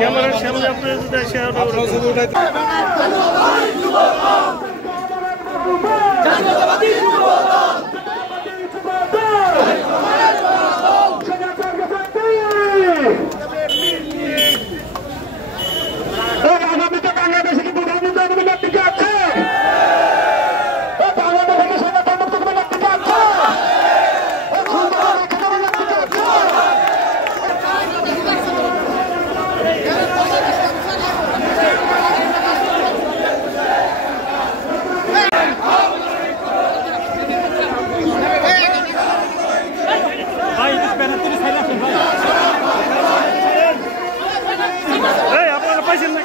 ক্যামেরার সামনে আপনারা যদি এসে আপনারা পাইছেন না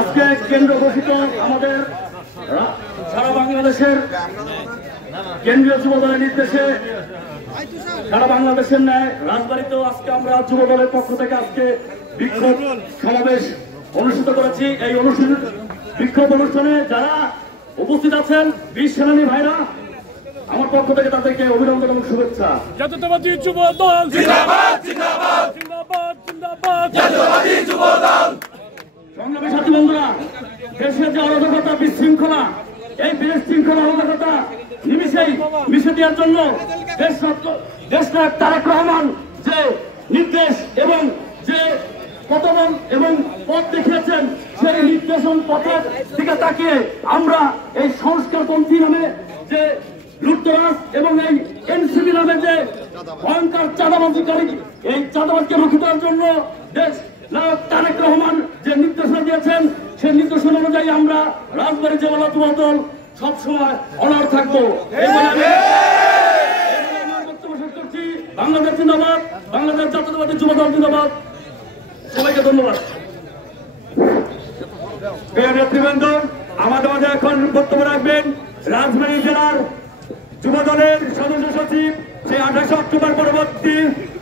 আজকে কেন্দ্র ঘোষিত আমাদের সারা বাংলাদেশের কেন্দ্রীয় যুব দলের নির্দেশে সারা বাংলাদেশের ন্যায় রাজবাড়ীতেও আজকে আমরা যুব দলের পক্ষ থেকে আজকে বিক্ষোভ সমাবেশ অনুষ্ঠিত করেছি। এই বিক্ষোভ অনুষ্ঠানে যারা উপস্থিত আছেন বীর সেনানী ভাইরা, আমার পক্ষ থেকে তাদেরকে অভিনন্দন এবং শুভেচ্ছা। জাতীয়তাবাদী যুব দল জিন্দাবাদ, জিন্দাবাদ, জিন্দাবাদ, জিন্দাবাদ, জাতীয়তাবাদী যুব দল। সংগ্রামী সাথী বন্ধুরা, দেশের যে অরাজকতা বিশৃঙ্খলা, এই বিশৃঙ্খলা অরাজকতা নিমিষেই মিশে দেওয়ার জন্য দেশনায়ক তারেক রহমান যে নির্দেশ এবং যে পতন এবং পথ দেখিয়েছেন, সেই নির্দেশন পথের দিকে তাকিয়ে আমরা এই সংস্কারপন্থী নামে যে লুটতরাজ এবং এই এনসিপি নামে যে ভয়ঙ্কর চাঁদাবাজিকারী, এই চাঁদাবাজকে রুখে দেওয়ার জন্য দেশ নায়ক তারেক রহমান যে নির্দেশনা দিয়েছেন, সেই নির্দেশনা অনুযায়ী আমরা রাজবাড়ী জেলা যুব দল সবসময় অনড় থাকবো। বক্তব্য শেষ করছি। বাংলাদেশ জিন্দাবাদ, বাংলাদেশ জাতীয়তাবাদী যুব দল জিন্দাবাদ। সবাইকে ধন্যবাদ। নেতৃবৃন্দ, আমাদের মাঝে এখন বক্তব্য রাখবেন রাজবাড়ী জেলার যুব দলের সদস্য সচিব, সেই 28 অক্টোবর পরবর্তী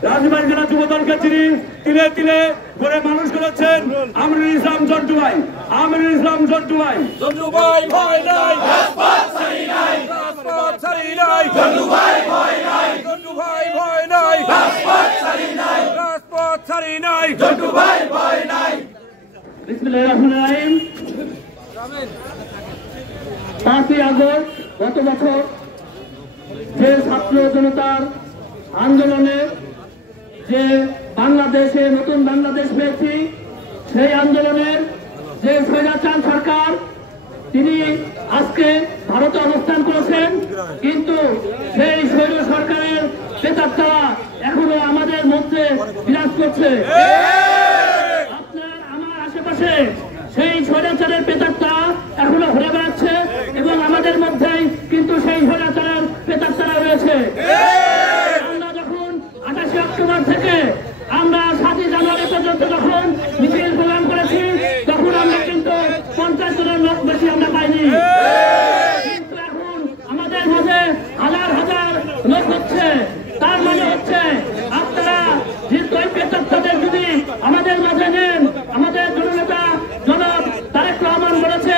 রাজবাড়ী জেলা যুব দলকে যিনি তিলে তিলে করে মানুষ করেছেন, আমিরুল ইসলাম জন্টু ভাই। আমিরুল ইসলাম জন্টু ভাই, জন্টু ভাই ভয় নাই, রাজপথ ছাড়ি নাই, রাজপথ ছাড়ি নাই, জন্টু ভাই ভয় নাই, জন্টু ভাই ভয় নাই, রাজপথ ছাড়ি নাই, রাজপথ ছাড়ি নাই, জন্টু ভাই ভয় নাই। বিসমিল্লাহির রহমানির রহিম। 5ই আগস্ট গত বছর যে ছাত্র জনতার আন্দোলনে যে বাংলাদেশে নতুন বাংলাদেশ পেয়েছি, সেই আন্দোলনের যে স্বৈরাচার সরকার তিনি আজকে ভারতে অবস্থান করেছেন, কিন্তু সেই স্বৈর সরকারের প্রেতাত্মা এখনো আমাদের মধ্যে বিরাজ করছে। আপনার আমার আশেপাশে সেই স্বৈরাচারের প্রেতাত্মা এখনো ঘুরে বেড়াচ্ছে এবং আমাদের মধ্যেই কিন্তু সেই স্বৈরাচারের প্রেতাত্মারা রয়েছে। আমরা যখন 28 অক্টোবর থেকে আমরা 7ই জানুয়ারি পর্যন্ত যখন মিছিল প্রোগ্রাম করেছি, তখন আমরা কিন্তু 50 জনের লোক বেশি আমরা পাইনি, কিন্তু এখন আমাদের মাঝে হাজার হাজার লোক হচ্ছে। তার মানে হচ্ছে আপনারা প্রেতাত্মাদের যদি আমাদের মাঝে নেন, আমাদের জননেতা জনাব তারেক রহমান বলেছে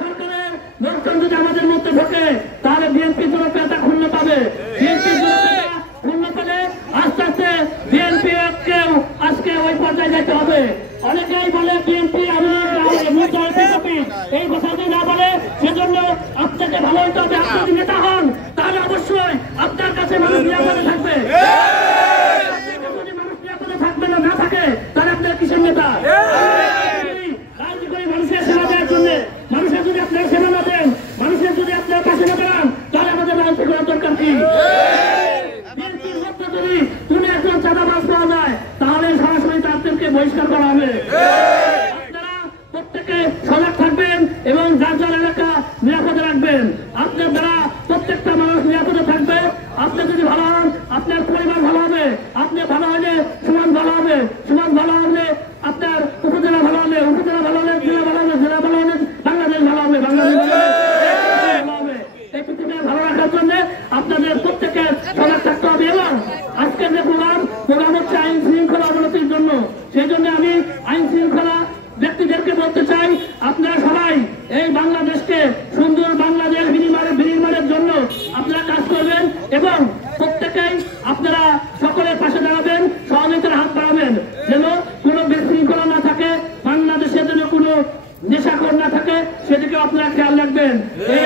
সরকারের লোকজন যদি আমাদের মধ্যে ঢোকে তাহলে বিএনপি জনপ্রিয়তা ক্ষুণ্ণ পাবে। বিএনপি জনপ্রিয়তা ক্ষুণ্ণ পেলে আস্তে আস্তে বিএনপি কেউ আজকে ওই পর্যায়ে যেতে হবে। অনেকেই বলে বিএনপি এই কথা যদি না বলে, সেজন্য আপনাকে ভালো হইতে হবে। আপনি যদি নেতা হন তাহলে অবশ্যই আপনার কাছে মানুষ নিরাপদে থাকবে। যদি মানুষ নিরাপদে থাকবে না থাকে তাহলে আপনার কিসের নেতা? রাজনীতি করে মানুষের সেবা দেওয়ার জন্য, মানুষের যদি আপনার সেবা না দেন, মানুষের যদি আপনার পাশে না দাঁড়ান, তাহলে আমাদের রাজনীতি করার দরকার কি? বিএনপির মধ্যে যদি কোন একজন চাঁদাবাজ পাওয়া যায় তাহলে সরাসরি তাদেরকে বহিষ্কার করা হবে। আপনারা প্রত্যেকে সজাগ থাকবেন এবং যার যার এলাকা নিরাপদে রাখবেন। আপনার দ্বারা প্রত্যেকটা মানুষ নিরাপদে থাকবে। আপনি যদি ভালো হন আপনার পরিবার ভালো হবে, আপনি ভালো হলে সমাজ ভালো হবে, সমাজ ভালো হলে আপনার উপজেলা ভালো হবে, উপজেলা ভালো হলে জেলা ভালো হবে, জেলা ভালো হলে বাংলাদেশ ভালো হবে, বাংলাদেশ ভালো হবে। এই পৃথিবী ভালো রাখার জন্য আপনাদের প্রত্যেকে সজাগ থাকতে হবে। এবং আজকের যে প্রোগ্রাম হচ্ছে আইন শৃঙ্খলা অবনতির জন্য, সেই জন্য আমি আইন শৃঙ্খলা ব্যক্তিদেরকে বলতে চাই, আপনারা সবাই এই বাংলাদেশকে সুন্দর বাংলাদেশ বিনির্মাণের জন্য আপনারা কাজ করবেন এবং প্রত্যেকেই আপনারা সকলের পাশে দাঁড়াবেন, সহযোগিতার হাত বাড়াবেন, যেন কোনো বিশৃঙ্খলা না থাকে, বাংলাদেশে যেন কোনো নেশাখোর না থাকে, সেদিকে আপনারা খেয়াল রাখবেন। এই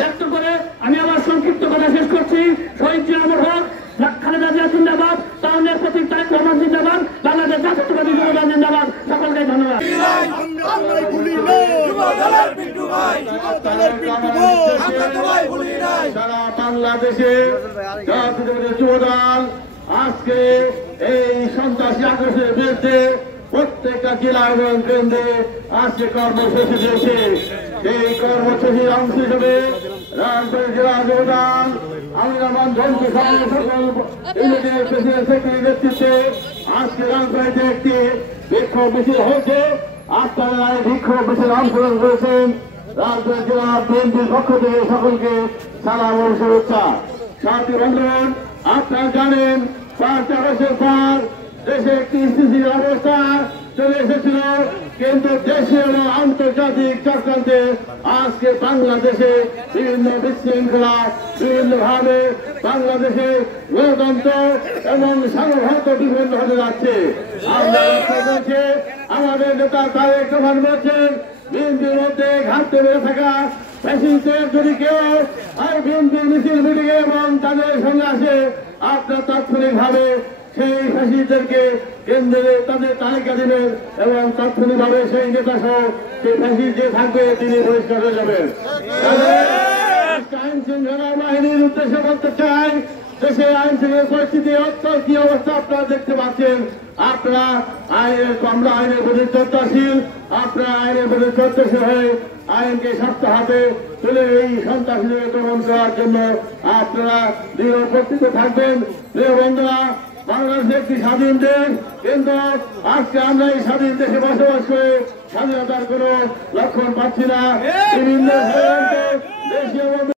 ব্যক্ত করে আমি আমার সংক্ষিপ্ত কথা শেষ করছি। শহীদ জিয়া অমর হোক, খালেদা জিয়া জিন্দাবাদ, তারুণ্যের প্রতীক তারেক রহমান জিন্দাবাদ, বাংলাদেশ জাতীয়তাবাদী জনতা জিন্দাবাদ। সকলকে ধন্যবাদ। সারা বাংলাদেশে জাতীয়তাবাদী যুবদল আজকে এই সন্ত্রাসী আগ্রাসনের বিরুদ্ধে প্রত্যেকটা জেলা এবং কেন্দ্রে আজকে কর্মসূচি দিয়েছে। এই কর্মসূচির অংশ হিসেবে রাজবাড়ী জেলা যুবদল আমিরামান ধনকে সকল ইউনিটের প্রেসিডেন্ট সেক্রেটারির নেতৃত্বে আজকে রাজবাড়ীতে একটি বিক্ষোভ মিছিল হয়েছে। আপনারা এই বিক্ষোভ মিছিল অংশগ্রহণ করেছেন। রাজবাড়ী জেলা বিএনপির পক্ষ থেকে সকলকে সালাম ও শুভেচ্ছা। সাথী বন্ধুগণ, আপনারা জানেন 5 আগস্টের পর দেশে একটি স্থিতিশীল অবস্থা চলে এসেছিল, কিন্তু দেশীয় এবং আন্তর্জাতিক চক্রান্তে আজকে বাংলাদেশে বিভিন্ন বিশৃঙ্খলা, বিভিন্নভাবে বাংলাদেশে গণতন্ত্র এবং সার্বভৌমত্ব বিপন্ন হতে যাচ্ছে। আমরা লক্ষ্য করছি, আমাদের নেতা তারেক রহমান বলছেন বিএনপির মধ্যে ঘাটতে বেড়ে থাকা ফ্যাসিস্টের যদি কেউ বিএনপির মিছিল মিটিংয়ে এবং তাদের সঙ্গে আসে, আপনার তাৎক্ষণিকভাবে সেই ফ্যাসিস্টদেরকে কেন্দ্রে তাদের তালিকা দিবেন এবং তাৎক্ষণিকভাবে সেই নেতা সহ সেই ফ্যাসিস্ট যে থাকবে তিনি বহিষ্কার হয়ে যাবেন। আইন শৃঙ্খলা বাহিনীর উদ্দেশ্যে বলতে চাই, দেশে আইন শৃঙ্খলা পরিস্থিতি কি অবস্থা আপনারা দেখতে পাচ্ছেন। আপনারা আমরা আইনের প্রতি শ্রদ্ধাশীল, আপনারা আইনের প্রতি শ্রদ্ধাশীল হয়ে আইনকে শক্ত হাতে তুলে এই সন্ত্রাসীদের দমন করার জন্য আপনারা দৃঢ় প্রতিজ্ঞ থাকবেন। প্রিয় বন্ধুরা, বাংলাদেশ একটি স্বাধীন দেশ, কিন্তু আজকে আমরা এই স্বাধীন দেশে বসবাস করে স্বাধীনতার কোন লক্ষণ পাচ্ছি না। বিভিন্ন দেশীয়